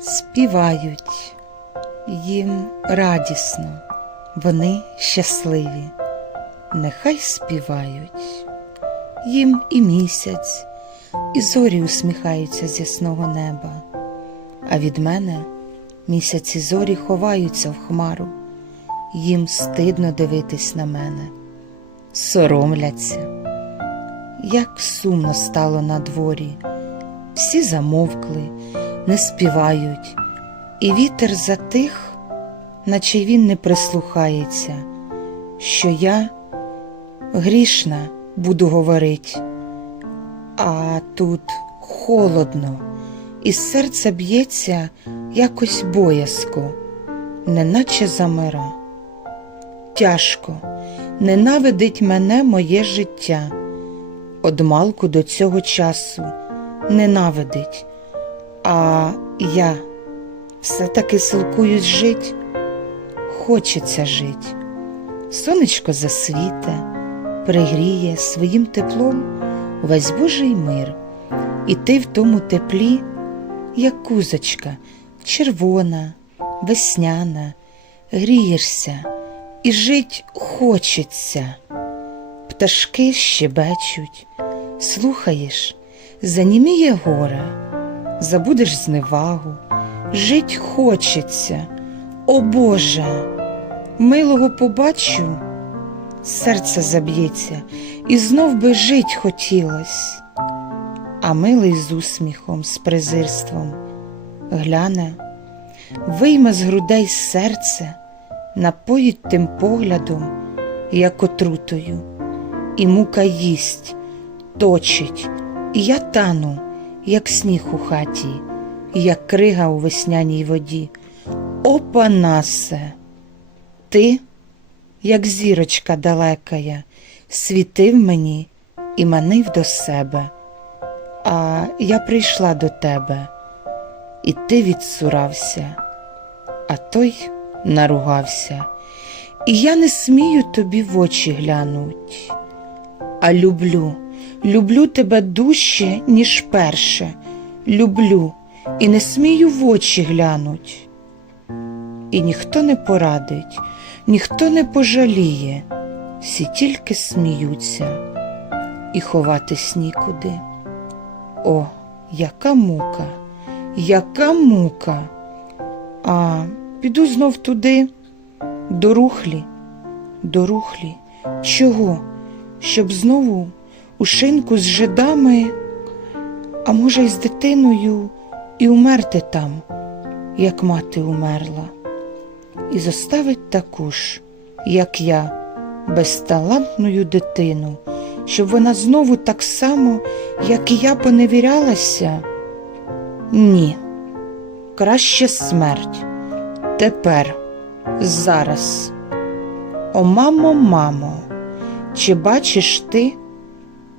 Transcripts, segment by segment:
співають, їм радісно, вони щасливі, нехай співають, їм і місяць, і зорі усміхаються з ясного неба, а від мене місяць і зорі ховаються в хмару, їм стидно дивитись на мене, соромляться. Як сумно стало на дворі, всі замовкли, не співають, і вітер затих, наче він не прислухається, що я грішна буду говорить, а тут холодно, і серце б'ється якось боязко, неначе замира. Тяжко, ненавидить мене моє життя. Одмалку до цього часу ненавидить, а я все-таки силкуюсь жить, хочеться жить. Сонечко засвіте, пригріє своїм теплом весь Божий мир, і ти в тому теплі, як кузочка, червона, весняна, грієшся, і жить хочеться. Пташки щебечуть, слухаєш, заніміє гора, забудеш зневагу, жить хочеться, о Боже, милого побачу, серце заб'ється, і знов би жить хотілось. А милий з усміхом, з презирством гляне, вийме з грудей серце, напоїть тим поглядом, як отрутою. І мука їсть, точить, і я тану, як сніг у хаті, як крига у весняній воді. О, Панасе, ти, як зірочка далекая, світив мені і манив до себе, а я прийшла до тебе, і ти відсурався, а той наругався, і я не смію тобі в очі глянуть а люблю, люблю тебе дужче, ніж перше, люблю і не смію в очі глянуть. І ніхто не порадить, ніхто не пожаліє, всі тільки сміються і ховатись нікуди. О, яка мука, яка мука. А піду знов туди, до рухлі, до рухлі. Чого? щоб знову у шинку з жидами, а може, й з дитиною, і умерти там, як мати умерла, і зоставить таку ж, як я, безталантною дитину, щоб вона знову так само, як і я поневірялася? Ні, краще смерть. Тепер, зараз. О, мамо, мамо. Чи бачиш ти,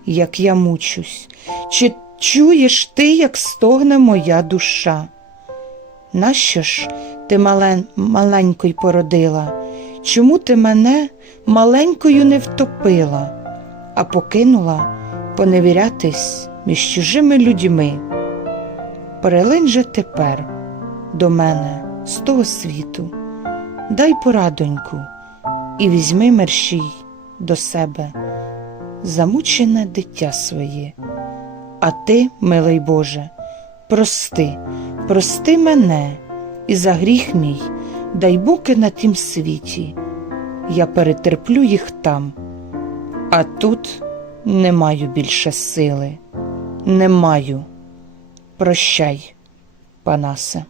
як я мучусь, чи чуєш ти, як стогне моя душа? Нащо ж ти мален, маленькою породила? Чому ти мене маленькою не втопила, а покинула поневірятись між чужими людьми? Перелинь же тепер до мене з того світу, дай порадоньку і візьми мерщій до себе замучене дитя своє. А ти, милий Боже, прости, прости мене і за гріх мій, дай буки на тім світі, я перетерплю їх там, а тут не маю більше сили, не маю. Прощай, Панасе.